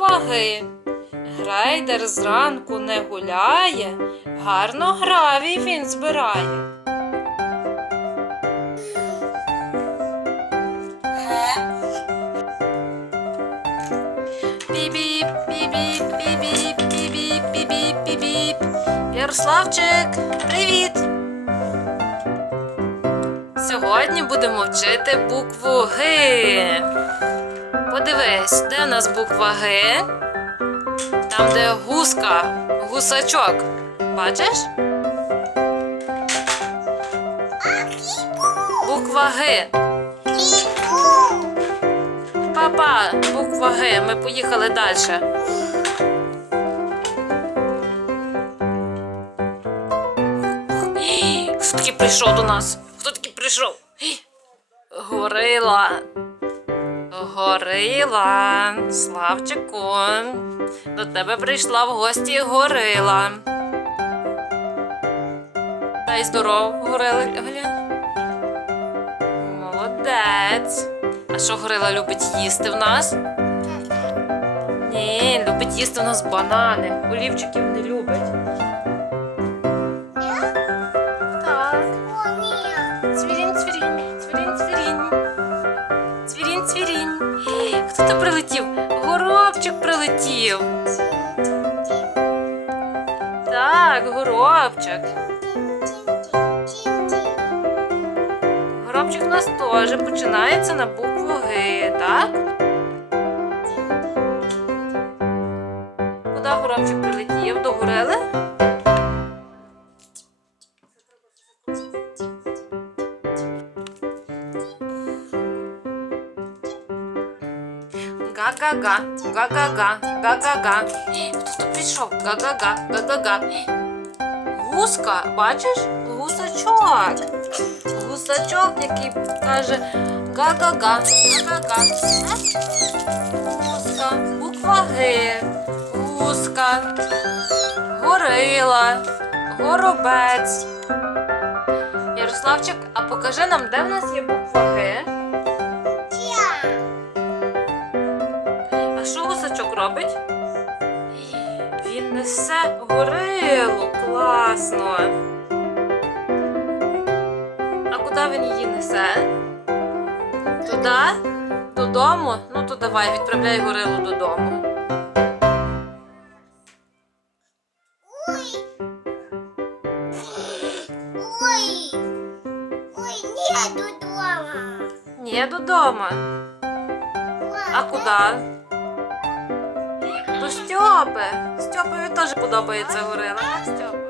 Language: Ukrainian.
ваги. Грейдер зранку не гуляє, гарно гравій він збирає. Бібіп, бібіп, бібіп, бібіп, бібіп, бібіп. Ярославчик, привіт! Сьогодні будемо вчити букву Г. Подивись, де в нас буква Г? Там, де гуска, гусачок. Бачиш? Буква Г. Папа, буква Г. Ми поїхали далі. Хто такий прийшов до нас? Хто такий прийшов? Горила. Горила. Славчику. До тебе прийшла в гості горила. Дай здоров, горила. Молодець. А що горила любить їсти в нас? Ні, любить їсти в нас банани. Олівчиків не любить. Прилетів? Горобчик прилетів. Так, горобчик. Горобчик у нас теж починається на букву Г, так? Куди горобчик прилетів? До горели? Га-га-га, га-га-га, га-га-га. Хто тут прийшов? Га-га-га, га-га-га. Гуска, бачиш? Гусачок. Гусачок, який каже га-га-га, га-га-га. Гуска, буква Г, гуска, горила, горобець. Ярославчик, а покажи нам, де в нас є буква Г. А робить? Він несе горилу. Класно. А куди він її несе? Туди? Додому? Ну то давай, відправляй горилу додому. Ой, ой, нету дома. Ні, додому. А куди? Стьопи. Стьопові теж подобається горила. Так, Стьопа?